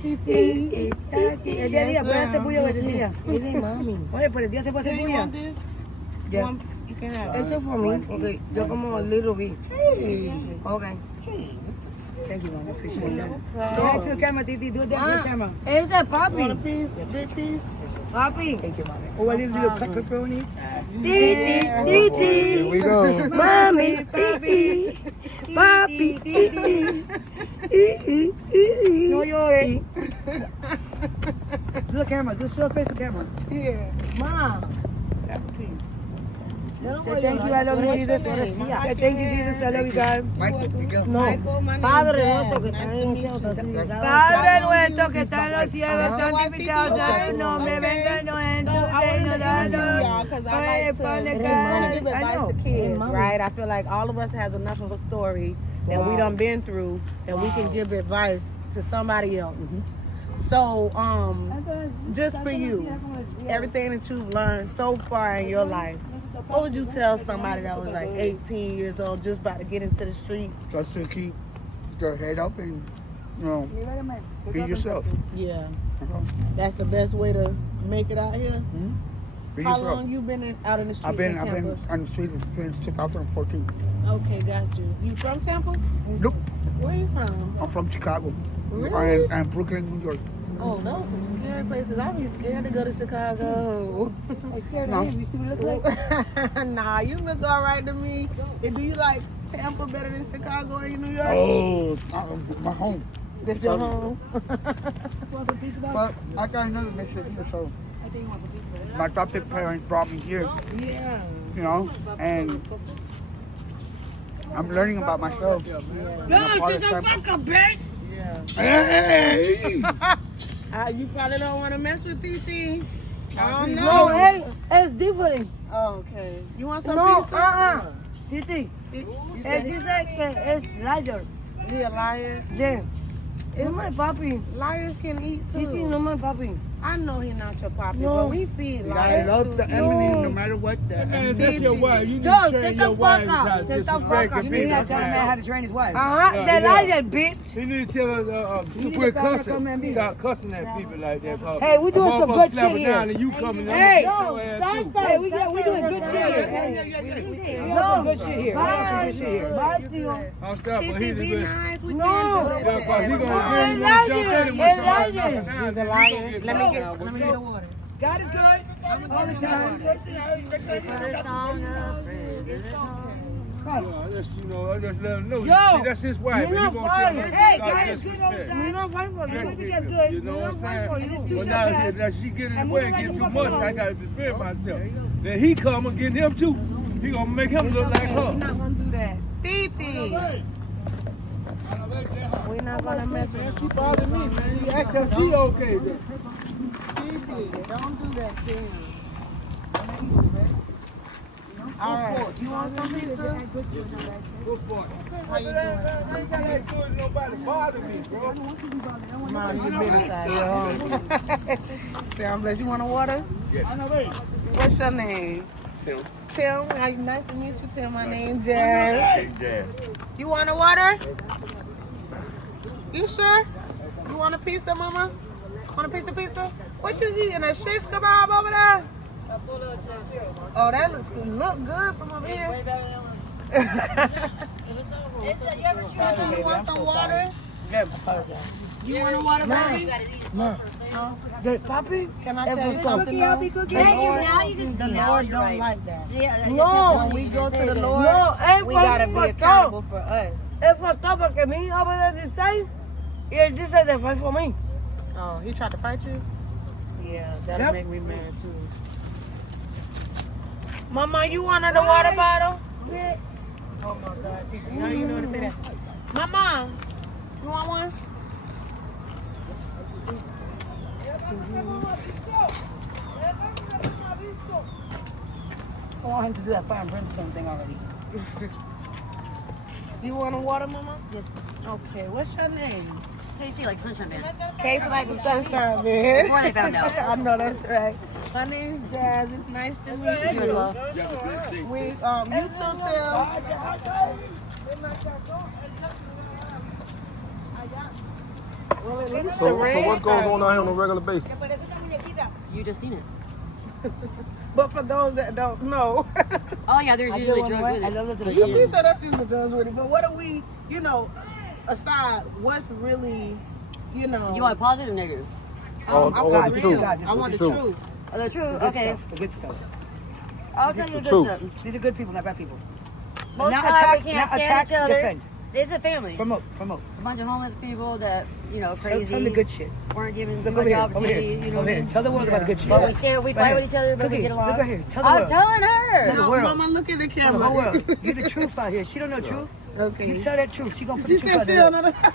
Titi. El día, puede hacer bulla ese día. Miren, mami. Oye, pero el día se puede hacer bulla. Yeah. You can have Eso for me. Okay, yo como a little bit. Okay. Thank you, mama. Appreciate that. Say hi to the camera, Titi. Do it there to the camera. It's a papi. Big piece. Papi. Thank you, mommy. Oh, I need to do a cut pepperoni. Titi. Here we go. Mommy. Papi. Papi. No llores. Do the camera. Do show face the camera. Here. Ma. Say thank you, I love you, Jesus. Say thank you, Jesus, I love you, God. No. Padre nuestro que está en el cielo, santificado. Padre nuestro que está en los cielos, santificado sea tu nombre, venga no en tu reino, danos Because I like to give advice to kids, right? I feel like all of us has enough of a story that we done been through that we can give advice to somebody else. So, just for you, everything that you've learned so far in your life, what would you tell somebody that was like 18 years old, just about to get into the streets? Just to keep your head up and, you know, be yourself. Yeah, that's the best way to make it out here. Be How yourself. long you been out in the streets? I've been in Tampa? on the street since 2014. Okay, got you. You from Tampa? Nope, Where you from? I'm from Chicago. Really? And Brooklyn, New York. Oh, those some scary places. I'd be scared to go to Chicago. I'm scared No. of him. You see what he look like? Nah, you look all right to me. And do you like Tampa better than Chicago or New York? Oh, my home. This your home? But I got another mission here, so my adopted parents brought me here, Yeah. you know, and I'm learning about myself. Yo, she's a fucker, bitch. Hey! You probably don't want to mess with Titi. I don't No, know. it's different. Oh, okay. You want some No, pizza? Titi. You Él said dice que es liar. he a liar. Yeah. No my papi. Liars can eat too. Titi, no my papi. I know he not your poppy, No. but we feed You gotta liars love the too. enemy no matter what. Man, that's your wife. You need Yo, to train take your the wife fuck out. how to Take the disrespect fuck out. your You mean people. not tell a man how to train his wife? The yeah. liar, bitch. He need to tell her to need quit to tell her to cussing. come and be. Stop cussing at people like that. Hey, we doing some good slap shit her down here. and you coming in Hey. No, your ass stop too. that. Hey, we doing good shit here. We doing some good shit here. We doing some good shit here. I'm stop, but Titi, he's a be good. nice. We No. can't do Yeah, that to cause he everybody. gonna jump in and It's somebody lying. knocking down. He's a then liar. he gonna get Let knocked me down. get the water. God is good all the time. Yeah, that's, you know, I just let him know. Yo, See, that's his wife. you're and not he gonna tell her fired. Hey, stop God is good all the disrespect. We time. don't fight for You you. think that's good? You know what I'm saying? And it's too Well, short now, fast. now she get in the And way we and like get to too fuck much. along. I gotta defend myself. Then he come and get him too. He gonna make him look like We're her. not gonna do that. Titi. We're not gonna mess with her. She bothered me, man. You act like she okay, though. Titi, don't do that to him. All right. You want some pizza? Go for it. How you doing? I ain't got that good nobody bother me, bro. Mom, you been inside. Sarah, bless you. Want a water? Yes. What's your name? Tim. Tim. How you? Nice to meet you, Tim. My name's Jazz. Hey, Dad. You want a water? You sure? You want a pizza, Mama? Want a piece of pizza? What you eating? A shish kebab over there? Oh, that looks good from over here. You want some water? You want a water, baby? The papi? Can I tell you something? Cookie, I'll be The cooking. Lord don't like that. No. When we go to the Lord, No, es we gotta be for accountable for us. Es faltó porque mi hijo va a decir y él dice de fight for me. Oh, he tried to fight you? Yeah, that'll Yep. make me mad too. Mama, you wanted a water bottle? Oh my God, Titi, how you know to say that? Mama, you want one? I want him to do that fire and brimstone thing already. You want a water, Mama? Yes. Okay, what's your name? Casey like Sunshine Man. Casey like the sunshine man. Before they found out. I know that's right. My name is Jazz. It's nice to meet You as you. well. We you too, Phil. So what's going on out here on a regular basis? You just seen it. But for those that don't know, Oh yeah, there's usually drugs with I it. love listening she to said that's usually drugs with it. But what are we, aside, what's really, You want positive or negative? Oh, God, the truth. God, I want the Truth. truth. Oh, the truth. the good Okay. stuff. The good stuff. I'll tell you the good truth. stuff. These are good people, not bad people. Most Not times attack, they can't not stand attack, each other. defend. It's a family. Promote. A bunch of homeless people that, crazy. Tell them the good shit. Weren't given Look too over much here. Over opportunity. here. You know Over what I here. mean? Tell the world about the good shit. But we stay, we Right fight here. with each other, but Cookie, we get along. look right here. Tell the I'm world. telling her. Tell the No, world. Mama, look at the Tell the camera. whole world. Get the truth out here. She don't know the truth. Okay. You tell that truth. She gonna put She the truth said out she there. don't know. Tell them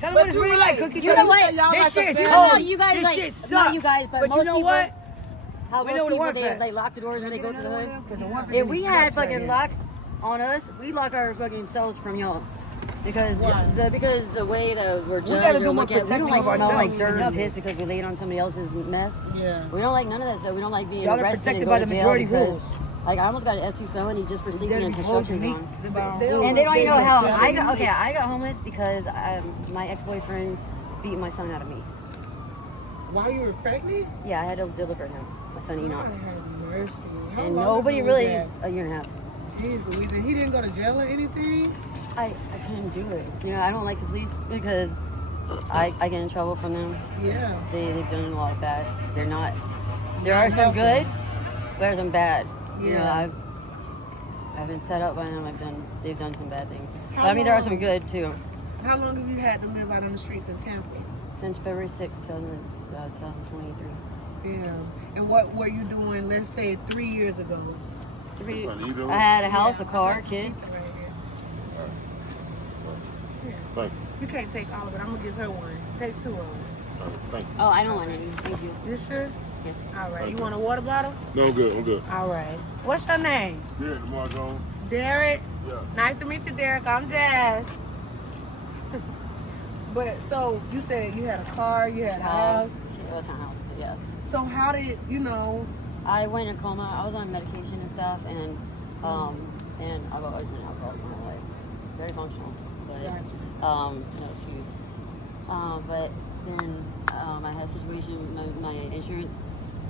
But what it's you really right. like, Cookie. You Tell know them what? Y'all this like a shit's family. cold. No, you guys This like- shit not sucks. you guys, but you most know people- what? How We most know what it people, was, they lock the doors when they go to the hood. If If we had fucking locks on us, we lock our fucking selves from y'all. Because the way that we're judged gotta or do more looked at, we don't protecting like of smell like ourselves dirt than and others. piss because we laid on somebody else's mess. Yeah. We don't like none of that stuff. We don't like being Y'all are arrested and protected go by to the jail majority because, rules. like, I almost got an S2 felony just for sleeping in construction zone. And And they don't even know how I got homeless because my ex-boyfriend beat my son out of me. While you were pregnant? Yeah, I had to deliver him, my son God Enoch. have mercy. How And long nobody ago was really, that? a year and a half. Jeez Louise, and he didn't go to jail or anything? I couldn't do it. I don't like the police because I get in trouble from them. Yeah. They've done a lot of bad. They're not. There are some good, but there's some bad. Yeah. I've been set up by them. They've done some bad things. How But I mean, there are long? some good too. How long have you had to live out on the streets in Tampa? Since February 6th, 2023. Yeah. And what were you doing, let's say, 3 years ago? I had a house, a car, kids. Right here. Thank You can't take all of it. I'm gonna give her one. Take 2 of them. you. Thank Oh, I don't want any. Thank you. You sure? Yes. All right. You want a water bottle? you. No, I'm good. I'm good. All right. What's your name? Yeah, tomorrow going. Derek. Yeah. Nice to meet you, Derek. I'm Jazz. But so you said you had a car, you had a house. It was my house, but yeah. So how did I went in a coma. I was on medication and stuff, and I've always been alcoholic my whole life. Very functional, but no excuse. But then I had a situation with my insurance,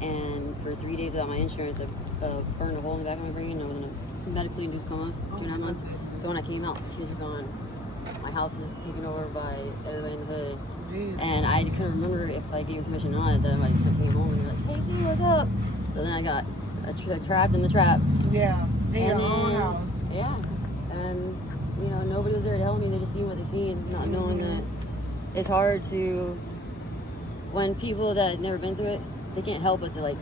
and for 3 days without my insurance, I burned a hole in the back of my brain. I was in a medically induced coma, 2.5 months. So when I came out, the kids were gone. My house was taken over by everybody in the hood. And I couldn't remember if I gave permission on it. Then I came home and they're like, "Hey, see, what's up?" So then I got trapped in the trap. Yeah. In your And own then- house. Yeah. And, nobody was there to help me. They just seen what they seen, not knowing that it's hard to, when people that never been through it, they can't help but to like,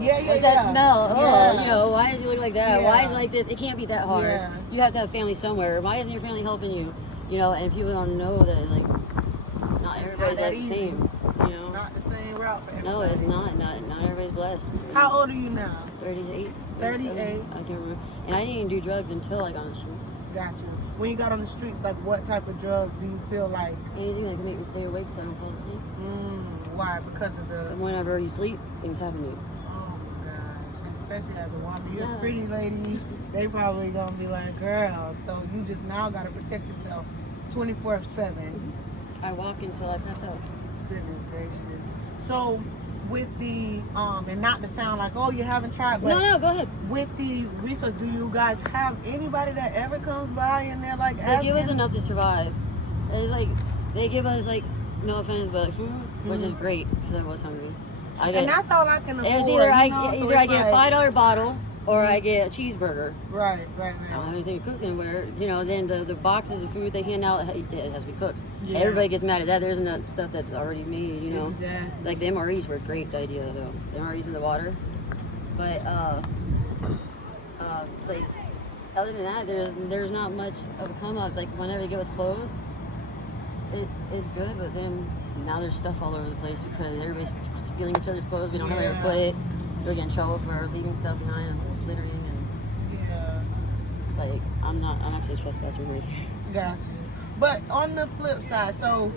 Yeah, what's that smell? Yeah. Oh, why does it look like that? Why is it Yeah. like this? It can't be that hard. Yeah. You have to have family somewhere. Why isn't your family helping you? And people don't know that, like, not everybody's that the easy. same. Not the same route for everybody. No, it's not. Not everybody's blessed. How old are you now? 38. 38. 37, I can't remember. And I didn't even do drugs until I got on the street. Gotcha. When you got on the streets, like what type of drugs do you feel like? Anything that can make me stay awake so I don't fall asleep. Why? Because of the. And whenever you sleep, things happen to you. Oh my gosh! Especially as a woman, you're Yeah. a pretty lady. They probably gonna be like, "Girl," so you just now gotta protect yourself, 24/7. I walk until I pass out. Goodness gracious. So with the and not to sound like, oh, you haven't tried, but No, go ahead. with the resource, do you guys have anybody that ever comes by and they're like, They give us asking? enough to survive. It's like, they give us, like, no offense, but food, which is great because I was hungry. And that's all I can afford. It's either you know? I So get it's a like- $5 bottle or I get a cheeseburger. Right. I don't have anything to cook anywhere. Then the boxes of food they hand out, it has to be cooked. Yeah. Everybody gets mad at that. There isn't that stuff that's already made, Exactly. Like the MREs were a great idea though. The MREs in the water. But like other than that, there's not much of a come up. Like whenever they give us clothes, it's good, but then now there's stuff all over the place because everybody's stealing each other's clothes. We don't have anywhere to put it. We'll get in trouble for leaving stuff behind and littering and Yeah. like I'm actually a trespasser right here. Gotcha. But on the flip side, so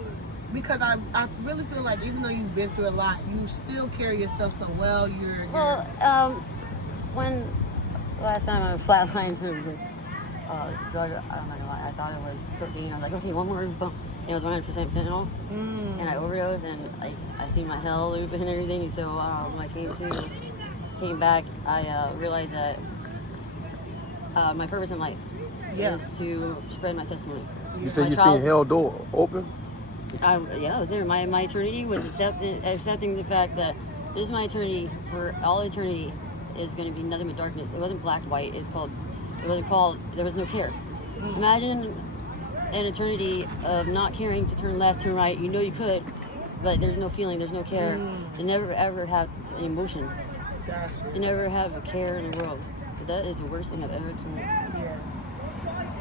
because I really feel like even though you've been through a lot, you still carry yourself so well. Well, when last time I flatlined from drug, I'm not gonna lie, I thought it was cocaine. I was like, okay, one more bump. it was 100% fentanyl, and I overdosed, and I see my hell loop and everything. And so when I came back, I realized that my purpose in life is to spread my testimony. You said you seen hell door open? I was there. My eternity was accepting the fact that this is my eternity for all eternity is going to be nothing but darkness. It wasn't black, white. There was no care. Imagine an eternity of not caring to turn left, turn right. You know you could, but there's no feeling, there's no care. You never ever have an emotion. Gotcha. You never have a care in the world. But that is the worst thing I've ever experienced. Yeah.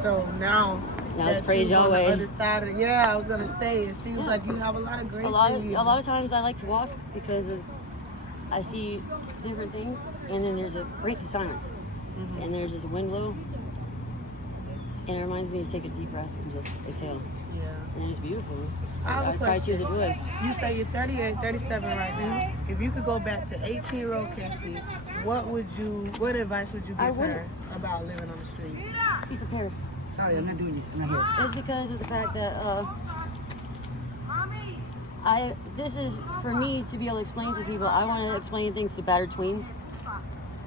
So now it's praise you on Yahweh. the other side of, I was gonna say it seems like you have a lot of grace A lot in you. of times I like to walk because I see different things, and then there's a break of silence, and there's this wind blow, and it reminds me to take a deep breath and just exhale. Yeah. And it's beautiful. I have a cry question. tears of joy. You say you're 38, 37 right now. If you could go back to 18-year-old Casey, what advice would you give her about living on the street? Be prepared. Sorry, I'm not doing this. I'm not here. It's because of the fact that this is for me to be able to explain to people. I want to explain things to battered tweens.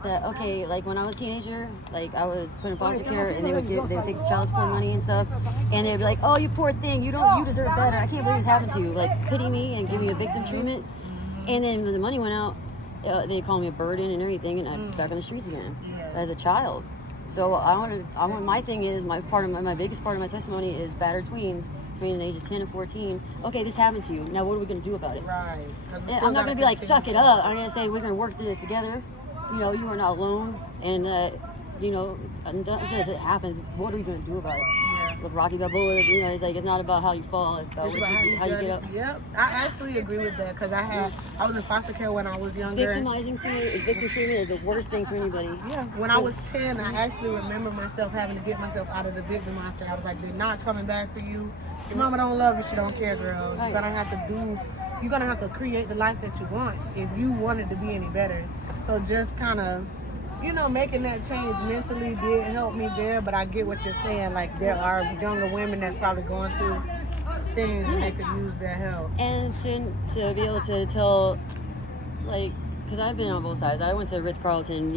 That okay, like when I was a teenager, like I was put in foster care, and they would take the child support money and stuff, and they'd be like, "Oh, you poor thing, you deserve better. I can't believe this happened to you." Like pity me and give me a victim treatment. And then when the money went out, they called me a burden and everything, and I'm back on the streets again as a child. So my thing is my biggest part of my testimony is battered tweens between the age of 10 and 14. Okay, this happened to you. Now what are we going to do about it? Right. I'm not going to be like, suck it up. I'm going to say, we're going to work through this together. You know, you are not alone. And, just it happens. What are we going to do about it? Yeah. With Rocky Balboa, it's like, it's not about how you fall. It's about how you get up. Yep. I actually agree with that because I was in foster care when I was younger. Victim treatment is the worst thing for anybody. Yeah. When I was 10, I actually remember myself having to get myself out of the victim mindset. I was like, they're not coming back for you. Your mama don't love you. She don't care, girl. Right. You're going to have to create the life that you want if you want it to be any better. So just kind of, making that change mentally did help me there. But I get what you're saying. Like, there are younger women that's probably going through things and they could use their help. And to be able to tell, like, because I've been on both sides. I went to Ritz-Carlton,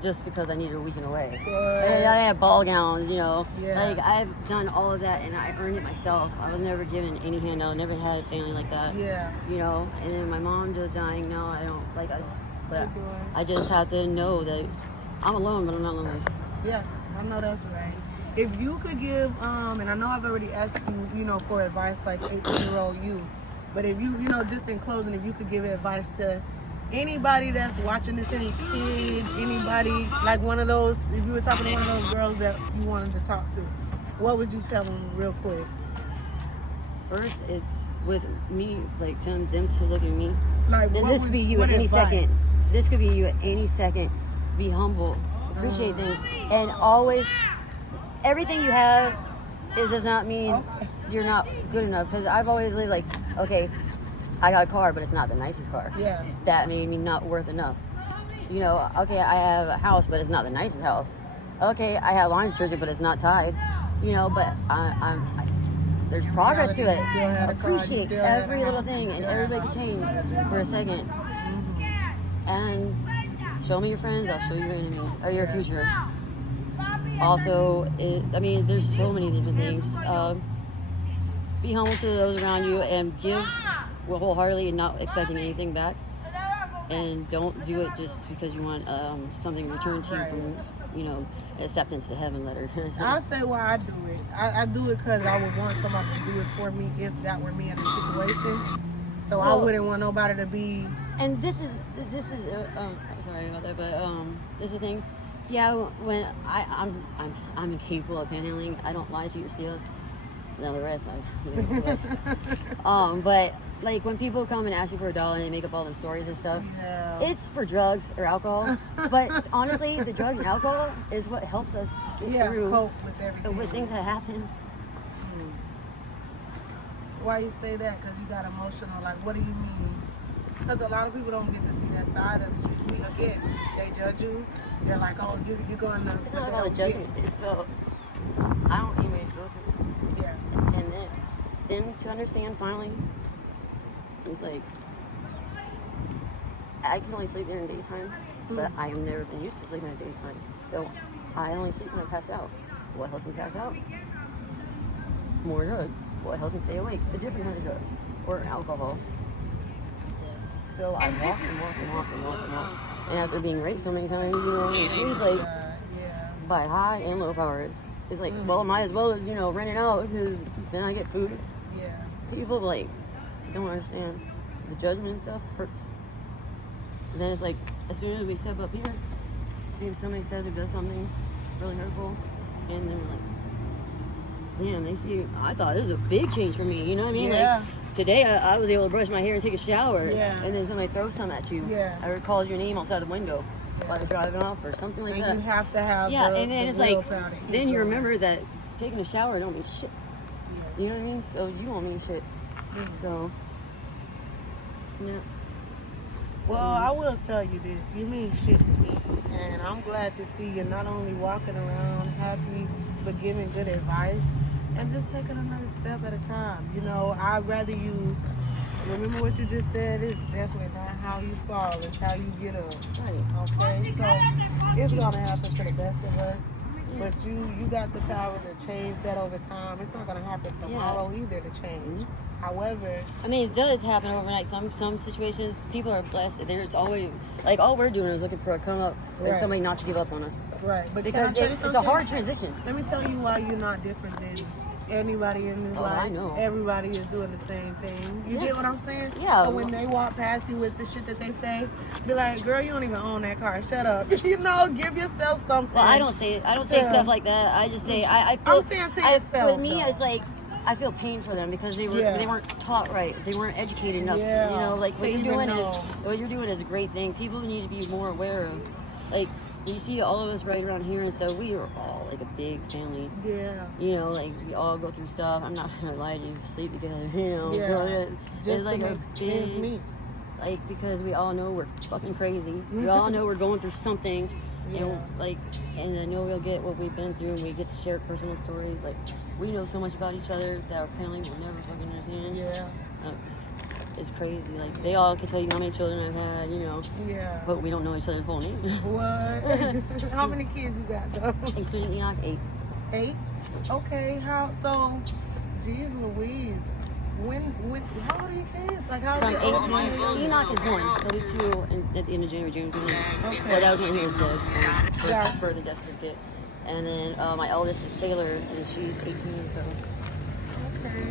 just because I needed a weekend away. And I had ball gowns, Yeah. Like, I've done all of that, and I earned it myself. I was never given any handout, never had a family like that. Yeah. And then my mom just dying now. I just have to know that I'm alone, but I'm not alone. Yeah, I know that's right. If you could give, and I know I've already asked you, for advice like 18-year-old you, but if you, just in closing, if you could give advice to anybody that's watching this, any kid, anybody, like one of those, if you were talking to one of those girls that you wanted to talk to, what would you tell them real quick? First, it's with me, like telling them to look at me. Like, This could be you at any second. This could be you at any second. Be humble. Appreciate things. And always, everything you have, it does not mean you're not good enough. Because I've always lived like, okay, I got a car, but it's not the nicest car. Yeah. That made me not worth enough. Okay, I have a house, but it's not the nicest house. Okay, I have lawn detergent, but it's not Tide. But there's progress to it. Appreciate every little thing, and everybody can change for a second. And show me your friends, I'll show you your enemy, or your future. Also, there's so many different things. Be humble to those around you and give wholeheartedly and not expecting anything back. And don't do it just because you want something returned to you from, acceptance to heaven letter. I'll say why I do it. I do it because I would want somebody to do it for me if that were me in the situation. So I wouldn't want nobody to be. And this is sorry about that, but this is the thing. Yeah, when I'm incapable of handling. I don't lie, cheat, or steal. Now the rest, but like when people come and ask you for $1 and they make up all them stories and stuff, it's for drugs or alcohol. But honestly, the drugs and alcohol is what helps us get through cope with everything. with things that happen. Why you say that? Because you got emotional. Like, what do you mean? Because a lot of people don't get to see that side of the street. They judge you. They're like, oh, you're going to. It's not about judgment. It's about I don't even go through. Yeah. And then them to understand finally. It's like, I can only sleep during daytime, but I have never been used to sleeping in daytime. So I only sleep when I pass out. What helps me pass out? More drug. What helps me stay awake? A different kind of drug. Or alcohol. So I walk. And after being raped so many times, you know, it seems like by high and low powers. It's like, well, might as well as, you know, rent it out because then I get food. Yeah. People, like, don't understand. The judgment and stuff hurts. And then it's like, as soon as we step up here, and somebody says or does something really hurtful, and then we're like, damn, they see, I thought this was a big change for me, you know what I mean? Yeah. Like, today I was able to brush my hair and take a shower, Yeah. and then somebody throws something at you. Yeah. I called your name outside the window while they're driving off or something like And that. you have to have Yeah, the, and then the it's like, willpower to keep then you going. remember that taking a shower don't mean shit. Yeah. You know what I mean? So you don't mean shit. So, yeah. Well, I will tell you this. You mean shit to me. And I'm glad to see you not only walking around happy, but giving good advice and just taking another step at a time. You know, I'd rather you remember what you just said. It's definitely not how you fall. It's how you get up. Right. Okay? So it's going to happen to the best of us. But you got the power to change that over time. It's not going to happen tomorrow either to change. However, I mean, it does happen overnight. Some situations, people are blessed. There's always, like, all we're doing is looking for a come up and Right. somebody not to give up on us. right. But Because can I tell you it's a something? hard transition. Let me tell you why you're not different than anybody in this Oh, life. I know. Everybody is doing the same thing. You Yeah. get what I'm saying? Yeah. So when they walk past you with the shit that they say, be like, girl, you don't even own that car. Shut up. You know, give yourself something. Well, I don't say it. I don't say Yeah. stuff like that. I just say I feel. I'm saying to yourself, With me, though. it's like I feel pain for them because they weren't taught right. They weren't educated enough. Yeah. You know, like To what you're even doing know. what you're doing is a great thing. People need to be more aware of, like, you see all of us right around here, and so we are all like a big family. Yeah. You know, like we all go through stuff. I'm not gonna lie to you, sleep together. You know, Yeah. but it's Just like to a make ends big, meet. like, because we all know we're fucking crazy. We all know we're going through something, Yeah. and I know we'll get what we've been through, and we get to share personal stories. Like, we know so much about each other that our family will never fucking understand. Yeah. It's crazy. Like, they all can tell you how many children I've had, you know, Yeah. but we don't know each other's full names. What? How many kids you got though? Including Enoch, 8. 8? Okay, geez Louise. When, how old are your kids? Like, how So old I'm are 18. Enoch is 1. He'll be 2 at the end of January, June. Okay. Well, that was when he was dead, Yeah. for the death certificate. And then my eldest is Taylor, and she's 18, so. Okay.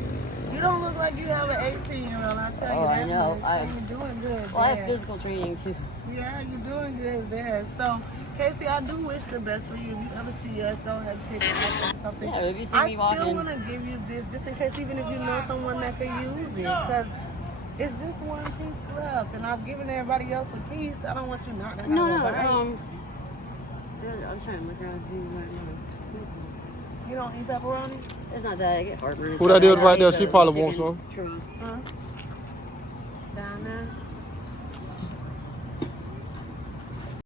You don't look like you have an 18-year-old, I'll tell you Oh, that. I know. much. You're doing good Well, I have there. physical training, too. Yeah, you're doing good there. So, Casey, I do wish the best for you. If you ever see us, don't hesitate to ask us something. Yeah, if you see I me still walking. want to give you this just in case, even if you know someone that could use it. Because it's just one piece left, and I've given everybody else a piece. I don't want you not to have No, a bite. I'm trying to look around things right now. You don't eat pepperoni? It's not that I get heartburn. Who that is right there? She probably wants some. Tree. Huh? Down there?